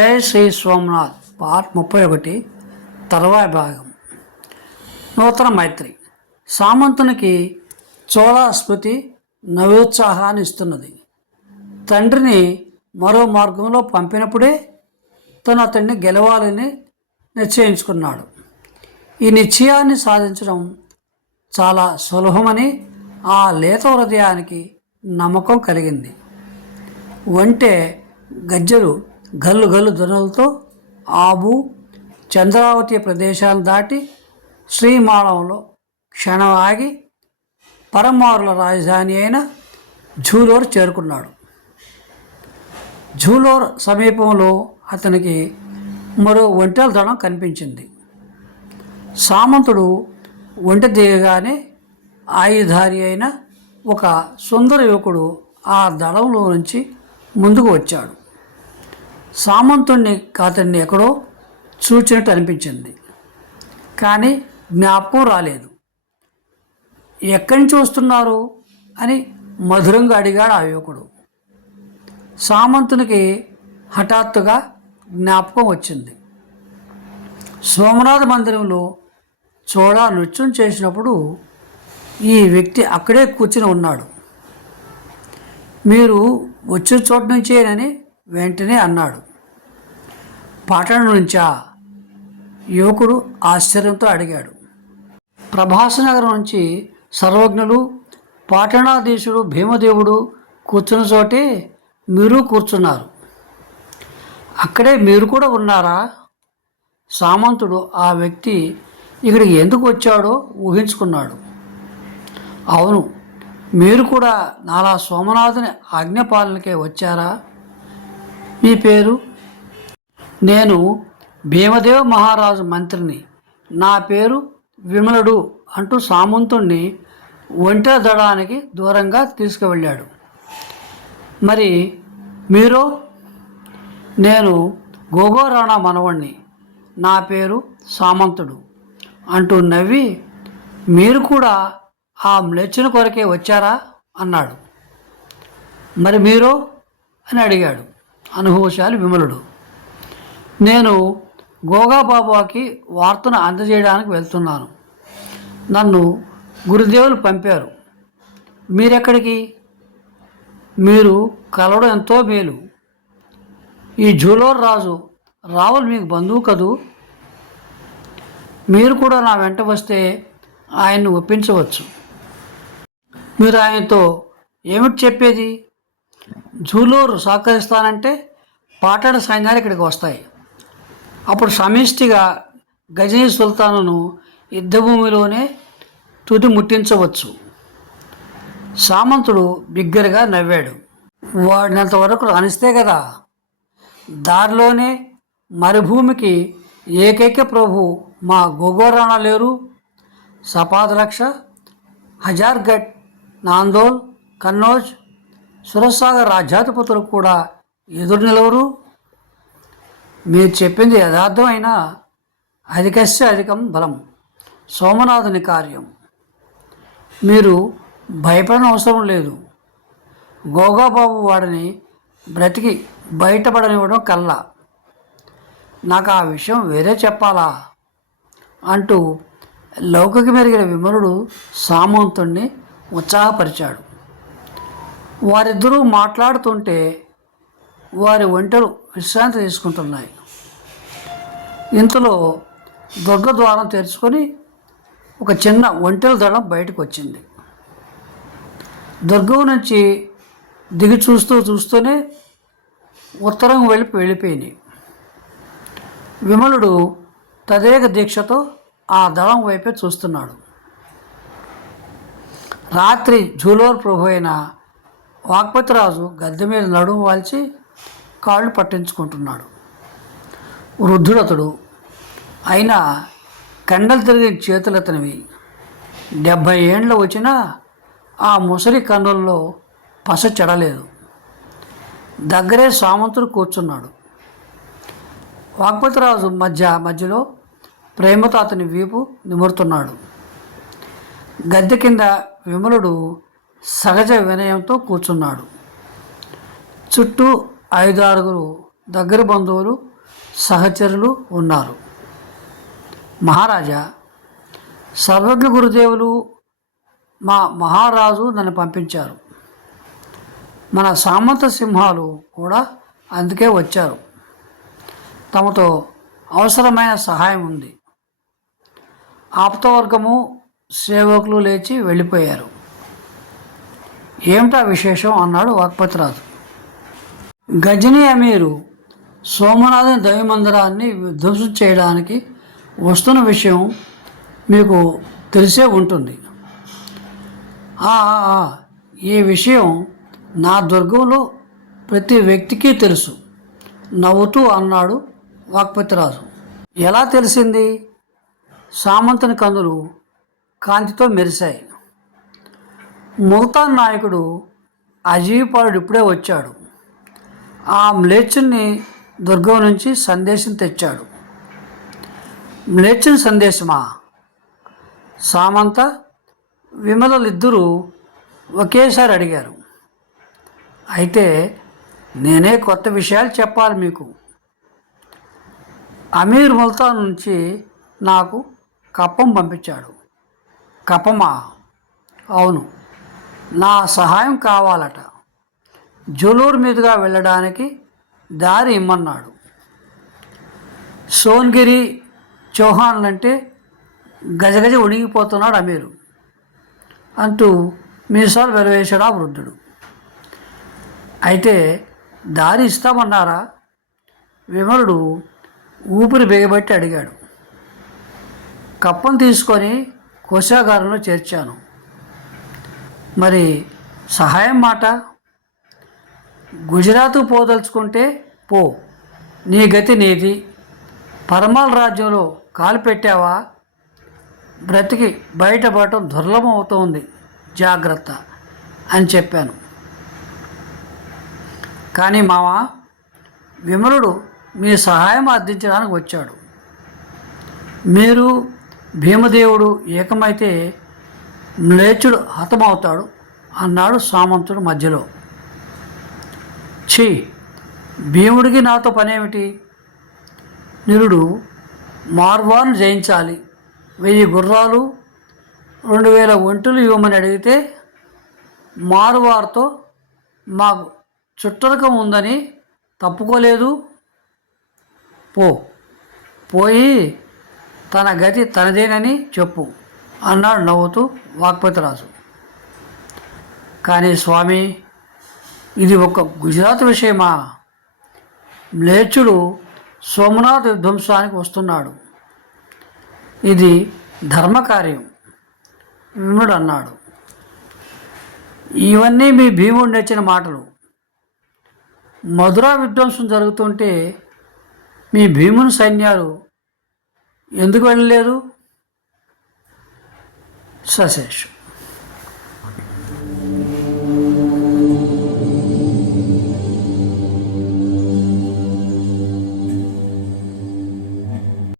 జై శ్రీ సోమనాథ్ పార్ట్ ముప్పై ఒకటి తర్వాయి భాగం. నూతన మైత్రి. సామంతునికి చోళ స్మృతి నవోత్సాహాన్ని ఇస్తున్నది. తండ్రిని మరో మార్గంలో పంపినప్పుడే తను అతన్ని గెలవాలని నిశ్చయించుకున్నాడు. ఈ నిశ్చయాన్ని సాధించడం చాలా సులభమని ఆ లేత హృదయానికి నమ్మకం కలిగింది. వంటే గజ్జలు గల్లు గల్లు ధ్వనులతో ఆబు చంద్రావతి ప్రదేశాన్ని దాటి శ్రీమాళంలో క్షణం ఆగి పరమారుల రాజధాని అయిన ఝూలోర్ చేరుకున్నాడు. ఝూలోర్ సమీపంలో అతనికి మరో ఒంటెల దళం కనిపించింది. సామంతుడు ఒంటె దిగగానే ఆయుధారి అయిన ఒక సుందర యువకుడు ఆ దళంలో నుంచి ముందుకు వచ్చాడు. సామంతుణ్ణి అతన్ని ఎక్కడో చూచినట్టు అనిపించింది. కానీ జ్ఞాపకం రాలేదు. ఎక్కడి నుంచి వస్తున్నారు? అని మధురంగా అడిగాడు ఆ యువకుడు. సామంతునికి హఠాత్తుగా జ్ఞాపకం వచ్చింది. సోమనాథ మందిరంలో చోళా నృత్యం చేసినప్పుడు ఈ వ్యక్తి అక్కడే కూర్చుని ఉన్నాడు. మీరు వచ్చిన చోటు నుంచేనని వెంటనే అన్నాడు. పట్టణం నుంచా యువకుడు ఆశ్చర్యంతో అడిగాడు. ప్రభాసనగరం నుంచి సర్వజ్ఞులు పాటణాధీశుడు భీమదేవుడు కూర్చున్న చోటే మీరు కూర్చున్నారు. అక్కడే మీరు కూడా ఉన్నారా? సామంతుడు ఆ వ్యక్తి ఇక్కడికి ఎందుకు వచ్చాడో ఊహించుకున్నాడు. అవును మీరు కూడా నాలా సోమనాథుని ఆజ్ఞపాలనకే వచ్చారా? మీ పేరు? నేను భీమదేవ మహారాజు మంత్రిని. నా పేరు విమలుడు అంటూ సామంతుణ్ణి ఒంటరి దడానికి దూరంగా తీసుకువెళ్ళాడు. మరి మీరు? నేను గోగోరాణ మనవణ్ణి. నా పేరు సామంతుడు అంటూ నవ్వి మీరు కూడా ఆ మ్లెచ్చిన కొరకే వచ్చారా? అన్నాడు. మరి మీరు? అని అడిగాడు. అనుభవశాలి విమలుడు. నేను గోగాబాబాకి వార్తను అందజేయడానికి వెళ్తున్నాను. నన్ను గురుదేవులు పంపారు. మీరెక్కడికి? మీరు కలవడం ఎంతో మేలు. ఈ జూలోర్ రాజు రావులు మీకు బంధువు కదూ? మీరు కూడా నా వెంట వస్తే ఆయన్ని ఒప్పించవచ్చు. మీరు ఆయనతో ఏమిటి చెప్పేది? జూలూరు సహకరిస్తానంటే పాటాడ సైన్యాలు ఇక్కడికి వస్తాయి. అప్పుడు సమిష్టిగా గజనీ సుల్తానును యుద్ధభూమిలోనే తుది ముట్టించవచ్చు. సామంతుడు బిగ్గరగా నవ్వాడు. వాడినంతవరకు రాణిస్తే కదా. దారిలోనే మరుభూమికి ఏకైక ప్రభు మా గోగోరాణ లేరు. సపాదలక్ష హజార్ఘట్ నాందోల్ కన్నౌజ్ సురసాగర్ రాజ్యాధిపతులకు కూడా ఎదురు నిలవరు. మీరు చెప్పింది యథార్థమైనా అధికస్య అధికం బలం. సోమనాథుని కార్యం. మీరు భయపడని అవసరం లేదు. గోగాబాబు వాడిని బ్రతికి బయటపడనివ్వడం కల్లా. నాకు ఆ విషయం వేరే చెప్పాలా? అంటూ లౌకిక మెరిగిన విమలుడు సామంతుణ్ణి ఉత్సాహపరిచాడు. వారిద్దరూ మాట్లాడుతుంటే వారి ఒంటెలు విశ్రాంతి తీసుకుంటున్నాయి. ఇంతలో దుర్గ ద్వారం తెరుచుకొని ఒక చిన్న ఒంటెల దళం బయటకు వచ్చింది దుర్గం నుంచి దిగి చూస్తూ చూస్తూనే ఉత్తరం వెళ్ళి వెళ్ళిపోయినాయి విమలుడు తదేక దీక్షతో ఆ దళం వైపే చూస్తున్నాడు. రాత్రి జూలోర్ ప్రభు అయిన వాగ్పతిరాజు గద్దె మీద నడుము వాల్చి కాళ్ళు పట్టించుకుంటున్నాడు. వృద్ధుడతడు. అయినా కండలు తిరిగిన చేతులు అతనివి డెబ్భై ఏండ్లు వచ్చినా ఆ ముసలి కన్నుల్లో పస చెడలేదు. దగ్గరే సామంతుడు కూర్చున్నాడు. వాగ్పతిరాజు మధ్య మధ్యలో ప్రేమతో అతని వీపు నిమురుతున్నాడు. గద్దె కింద విమలుడు సహజ వినయంతో కూర్చున్నాడు. చుట్టూ ఐదు ఆరుగురు దగ్గర బంధువులు సహచరులు ఉన్నారు. మహారాజా సర్వజ్ఞ గురుదేవులు మా మహారాజు నన్ను పంపించారు. మన సామంత సింహాలు కూడా అందుకే వచ్చారు. తమతో అవసరమైన సహాయం ఉంది. ఆప్తవర్గము సేవకులు లేచి వెళ్ళిపోయారు. ఏమిటా విశేషం అన్నాడు వాక్పతిరాజు గజనీ అమీరు సోమనాథుని దైవమందిరాన్ని ధ్వంసం చేయడానికి వస్తున్న విషయం మీకు తెలిసే ఉంటుంది. ఈ విషయం నా దుర్గంలో ప్రతి వ్యక్తికి తెలుసు. నవ్వుతూ అన్నాడు వాక్పతిరాజు ఎలా తెలిసింది? సామంతుని కందులు కాంతితో మెరిశాయి. ముల్తాన్ నాయకుడు అజీపాడు ఇప్పుడే వచ్చాడు. ఆ మ్లేచ్చుని దుర్గం నుంచి సందేశం తెచ్చాడు. మ్లేచ్చుని సందేశమా? సామంత విమలలిద్దరూ ఒకేసారి అడిగారు. అయితే నేనే కొత్త విషయాలు చెప్పాలి మీకు. అమీర్ ముల్తాన్ నుంచి నాకు కప్పం పంపించాడు. కప్పమా? అవును. నా సహాయం కావాలట. జులూరు మీదుగా వెళ్ళడానికి దారి ఇమ్మన్నాడు. సోన్గిరి చౌహాన్ అంటే గజగజ ఉణిగిపోతున్నాడు అమీరు అంటూ మీసాలు వెలవేశాడు ఆ వృద్ధుడు. అయితే దారి ఇస్తామన్నారా? విమలుడు ఊపిరి బిగబట్టి అడిగాడు. కప్పం తీసుకొని కోశాగారంలో చేర్చాను. మరి సహాయం మాట? గుజరాత్ పోదలుచుకుంటే పో. నీ గతి నీది. పరమాల రాజ్యంలో కాలు పెట్టావా? బ్రతికి బయటపడటం దుర్లభం అవుతోంది జాగ్రత్త అని చెప్పాను. కానీ మామ విమలుడు మీ సహాయం అర్థించడానికి వచ్చాడు. మీరు భీమదేవుడు ఏకమైతే మ్లేచుడు హతమవుతాడు. అన్నాడు సామంతుడు మధ్యలో. ఛీ భీముడికి నాతో పనేమిటి? నిరుడు మార్వాను జయించాలి. వెయ్యి గుర్రాలు రెండు వేల ఒంటులు ఇవ్వమని అడిగితే మారువారితో మాకు చుట్టరకం ఉందని తప్పుకోలేదు. పో పోయి తన గతి తనదేనని చెప్పు. అన్నాడు నవ్వుతూ వాక్పతిరాజు. కానీ స్వామి ఇది ఒక గుజరాత్ విషయమా? మ్లేచ్చుడు సోమనాథ్ విధ్వంసానికి వస్తున్నాడు. ఇది ధర్మకార్యం విముడు అన్నాడు. ఇవన్నీ మీ భీముడు నేర్చిన మాటలు. మధురా విధ్వంసం జరుగుతుంటే మీ భీముని సైన్యాలు ఎందుకు వెళ్ళలేదు? 啥事儿？